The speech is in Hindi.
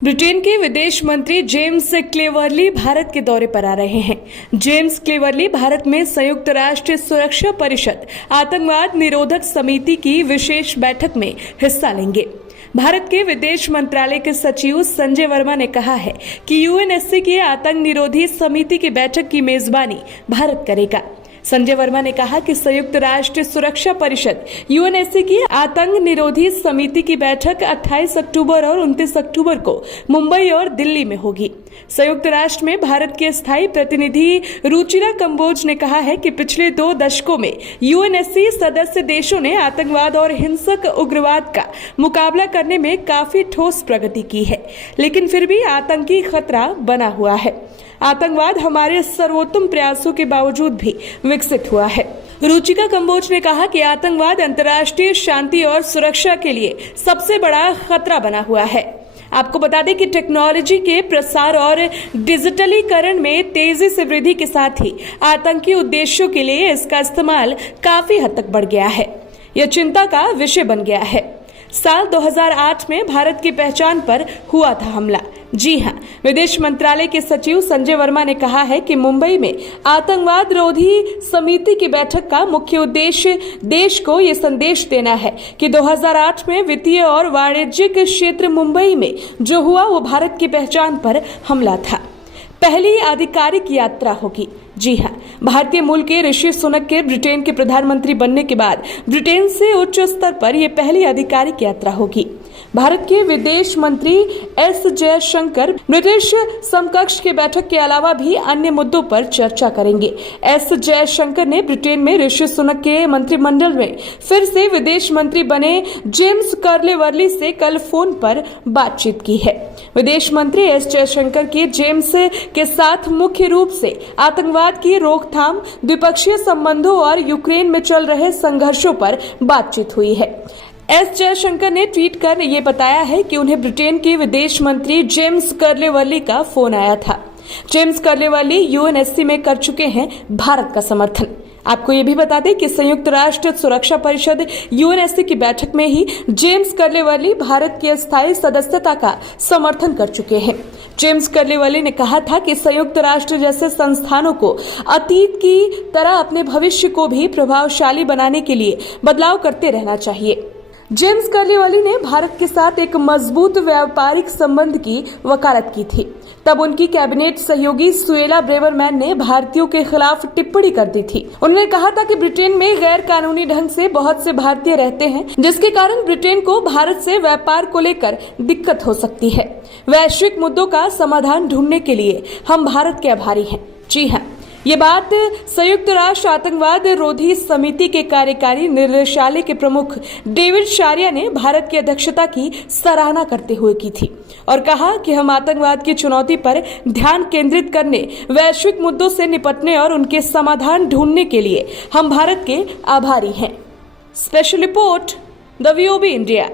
ब्रिटेन के विदेश मंत्री जेम्स क्लेवर्ली भारत के दौरे पर आ रहे हैं। जेम्स क्लेवर्ली भारत में संयुक्त राष्ट्र सुरक्षा परिषद आतंकवाद निरोधक समिति की विशेष बैठक में हिस्सा लेंगे। भारत के विदेश मंत्रालय के सचिव संजय वर्मा ने कहा है कि यूएनएससी की आतंक निरोधी समिति की बैठक की मेजबानी भारत करेगा। संजय वर्मा ने कहा कि संयुक्त राष्ट्र सुरक्षा परिषद यूएनएससी की आतंक निरोधी समिति की बैठक 28 अक्टूबर और 29 अक्टूबर को मुंबई और दिल्ली में होगी। संयुक्त राष्ट्र में भारत के स्थायी प्रतिनिधि रुचिरा कंबोज ने कहा है कि पिछले 2 दशकों में यूएनएससी सदस्य देशों ने आतंकवाद और हिंसक उग्रवाद का मुकाबला करने में काफी ठोस प्रगति की है, लेकिन फिर भी आतंकी खतरा बना हुआ है। आतंकवाद हमारे सर्वोत्तम प्रयासों के बावजूद भी विकसित हुआ है। रुचिका कंबोज ने कहा कि आतंकवाद अंतर्राष्ट्रीय शांति और सुरक्षा के लिए सबसे बड़ा खतरा बना हुआ है। आपको बता दें कि टेक्नोलॉजी के प्रसार और डिजिटलीकरण में तेजी से वृद्धि के साथ ही आतंकी उद्देश्यों के लिए इसका इस्तेमाल काफी हद तक बढ़ गया है। यह चिंता का विषय बन गया है। साल 2008 में भारत की पहचान पर हुआ था हमला। जी हां, विदेश मंत्रालय के सचिव संजय वर्मा ने कहा है कि मुंबई में आतंकवाद रोधी समिति की बैठक का मुख्य उद्देश्य देश को ये संदेश देना है कि 2008 में वित्तीय और वाणिज्यिक क्षेत्र मुंबई में जो हुआ वो भारत की पहचान पर हमला था। पहली आधिकारिक यात्रा होगी। जी हां, भारतीय मूल के ऋषि सुनक के ब्रिटेन के प्रधानमंत्री बनने के बाद ब्रिटेन से उच्च स्तर पर यह पहली आधिकारिक यात्रा होगी। भारत के विदेश मंत्री एस जयशंकर ब्रिटिश समकक्ष की बैठक के अलावा भी अन्य मुद्दों पर चर्चा करेंगे। एस जयशंकर ने ब्रिटेन में ऋषि सुनक के मंत्रिमंडल में फिर से विदेश मंत्री बने जेम्स क्लेवर्ली से कल फोन पर बातचीत की है। विदेश मंत्री एस जयशंकर की जेम्स के साथ मुख्य रूप से आतंकवाद की रोकथाम, द्विपक्षीय संबंधों और यूक्रेन में चल रहे संघर्षों पर बातचीत हुई है। एस जयशंकर ने ट्वीट कर ये बताया है कि उन्हें ब्रिटेन के विदेश मंत्री जेम्स क्लेवर्ली का फोन आया था। जेम्स क्लेवर्ली यूएनएससी में कर चुके हैं भारत का समर्थन। आपको ये भी बता दें कि संयुक्त राष्ट्र सुरक्षा परिषद यूएनएससी की बैठक में ही जेम्स क्लेवर्ली भारत की स्थायी सदस्यता का समर्थन कर चुके हैं। जेम्स क्लेवर्ली ने कहा था कि संयुक्त राष्ट्र जैसे संस्थानों को अतीत की तरह अपने भविष्य को भी प्रभावशाली बनाने के लिए बदलाव करते रहना चाहिए। जेम्स क्लेवर्ली ने भारत के साथ एक मजबूत व्यापारिक संबंध की वकालत की थी। तब उनकी कैबिनेट सहयोगी सुएला ब्रेवरमैन ने भारतीयों के खिलाफ टिप्पणी कर दी थी। उन्होंने कहा था कि ब्रिटेन में गैर कानूनी ढंग से बहुत से भारतीय रहते हैं, जिसके कारण ब्रिटेन को भारत से व्यापार को लेकर दिक्कत हो सकती है। वैश्विक मुद्दों का समाधान ढूंढने के लिए हम भारत के आभारी हैं। जी हाँ, ये बात संयुक्त राष्ट्र आतंकवाद रोधी समिति के कार्यकारी निदेशालय के प्रमुख डेविड शारिया ने भारत की अध्यक्षता की सराहना करते हुए की थी और कहा कि हम आतंकवाद की चुनौती पर ध्यान केंद्रित करने, वैश्विक मुद्दों से निपटने और उनके समाधान ढूंढने के लिए हम भारत के आभारी हैं। Special report, the VOB India.